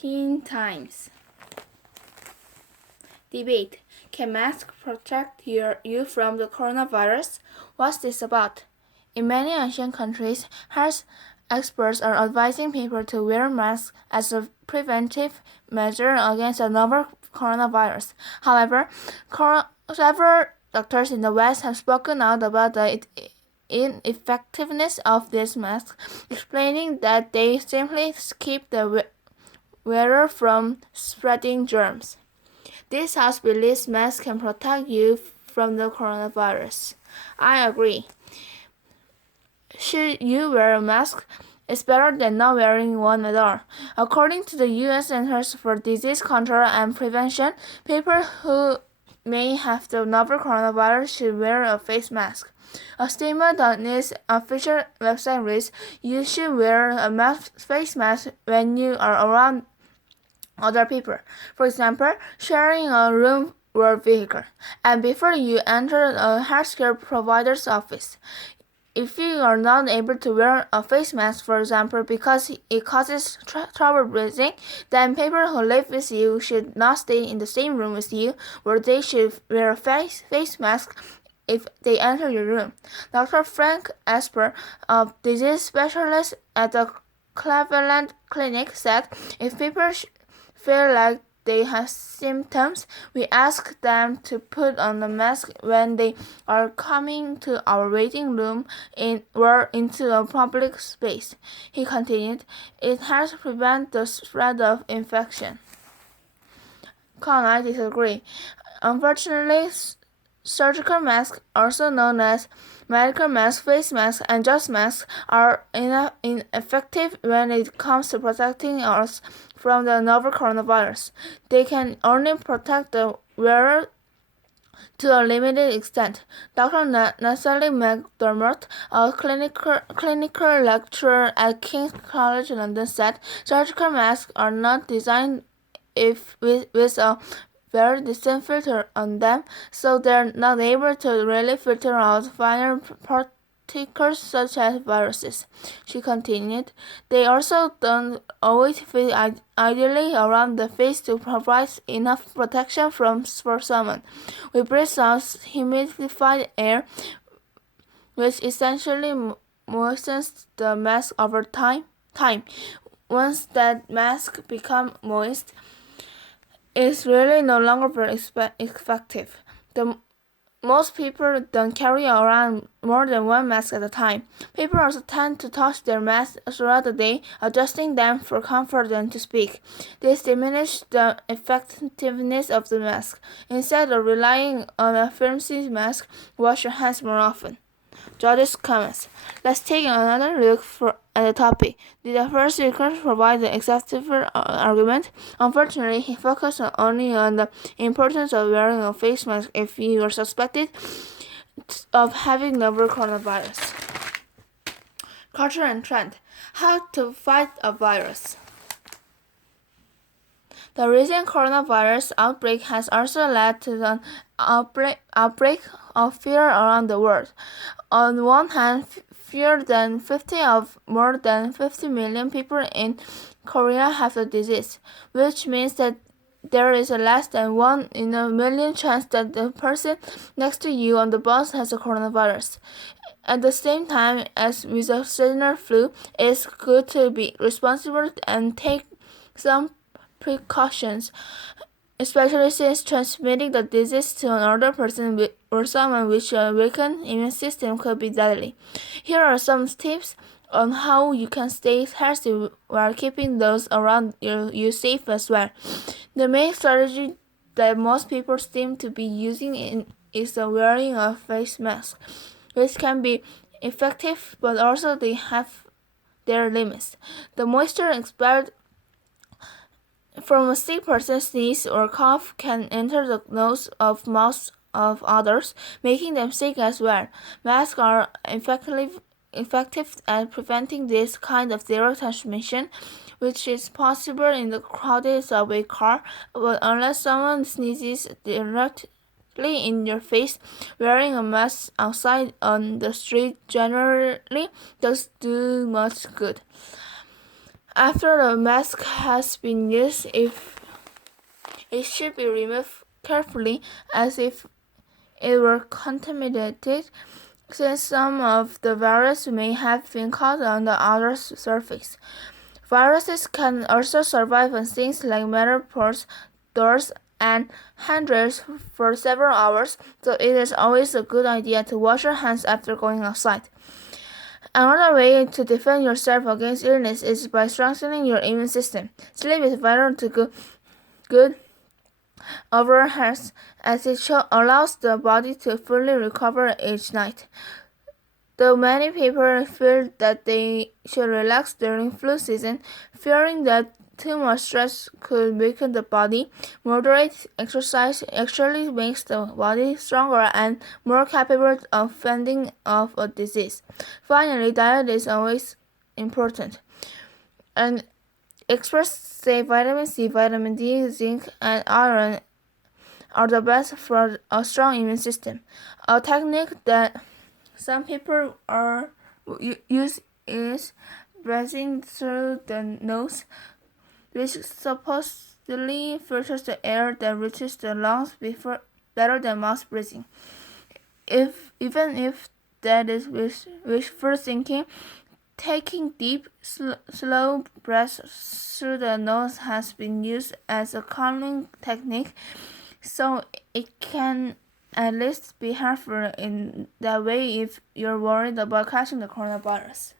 13 times. Debate. Can masks protect you from the coronavirus? What's this about? In many Asian countries, health experts are advising people to wear masks as a preventive measure against the novel coronavirus. However, several doctors in the West have spoken out about the ineffectiveness of these masks, explaining that they simply keep the wearer from spreading germs. This house believes masks can protect you from the coronavirus. I agree. Should you wear a mask? It's better than not wearing one at all. According to the U.S. Centers for Disease Control and Prevention, people who may have the novel coronavirus should wear a face mask. A statement on its official website reads, "You should wear a face mask when you are around other people, for example, sharing a room or vehicle, and before you enter a healthcare provider's office. If you are not able to wear a face mask, for example, because it causes trouble breathing, then people who live with you should not stay in the same room with you, or they should wear a face mask if they enter your room." Dr. Frank Esper, a disease specialist at the Cleveland Clinic, said, "If people feel like they have symptoms, we ask them to put on a mask when they are coming to our waiting room or into a public space." He continued, "It helps prevent the spread of infection." Khan and I disagree. Unfortunately, surgical masks, also known as medical masks, face masks, and just masks, are ineffective when it comes to protecting us from the novel coronavirus. They can only protect the wearer to a limited extent. Dr. Natalie McDermott, a clinical lecturer at King's College London, said, "Surgical masks are not designed with a very distant filter on them, so they're not able to really filter out finer particles such as viruses." She continued, "They also don't always fit ideally around the face to provide enough protection for someone. We breathe out humidified air, which essentially moistens the mask over time. Once that mask becomes moist, it's really no longer very effective. Most people don't carry around more than one mask at a time. People also tend to touch their masks throughout the day, adjusting them for comfort and to speak. This diminishes the effectiveness of the mask. Instead of relying on a flimsy mask, wash your hands more often." Judge's comments. Let's take another look at the topic. Did the first speaker provide the acceptable argument? Unfortunately, he focused only on the importance of wearing a face mask if you are suspected of having novel coronavirus. Culture and trend. How to fight a virus. The recent coronavirus outbreak has also led to an outbreak of fear around the world. On one hand, more than 50 million people in Korea have the disease, which means that there is a less than 1 in a million chance that the person next to you on the bus has the coronavirus. At the same time as with the seasonal flu, it's good to be responsible and take some precautions, especially since transmitting the disease to another person or someone with a weakened immune system could be deadly. Here are some tips on how you can stay healthy while keeping those around you safe as well. The main strategy that most people seem to be using is the wearing of face masks, which can be effective, but also they have their limits. The moisture expelled from a sick person's sneeze or cough can enter the nose or mouth of others, making them sick as well. Masks are effective at preventing this kind of direct transmission, which is possible in the crowded subway car, but unless someone sneezes directly in your face, wearing a mask outside on the street generally does do much good. After the mask has been used, it should be removed carefully as if it were contaminated, since some of the virus may have been caught on the outer surface. Viruses can also survive on things like metal pots, doors, and handrails for several hours, so it is always a good idea to wash your hands after going outside. Another way to defend yourself against illness is by strengthening your immune system. Sleep is vital to good overall health, as it allows the body to fully recover each night. Though many people feel that they should relax during flu season, fearing that too much stress could weaken the body, moderate exercise actually makes the body stronger and more capable of fending off a disease. Finally, diet is always important. And experts say vitamin C, vitamin D, zinc, and iron are the best for a strong immune system. A technique that some people use is breathing through the nose, which supposedly filters the air that reaches the lungs better than mouth breathing. Even if that is wishful thinking, taking deep, slow breaths through the nose has been used as a calming technique, so it can at least be helpful in that way if you're worried about catching the coronavirus.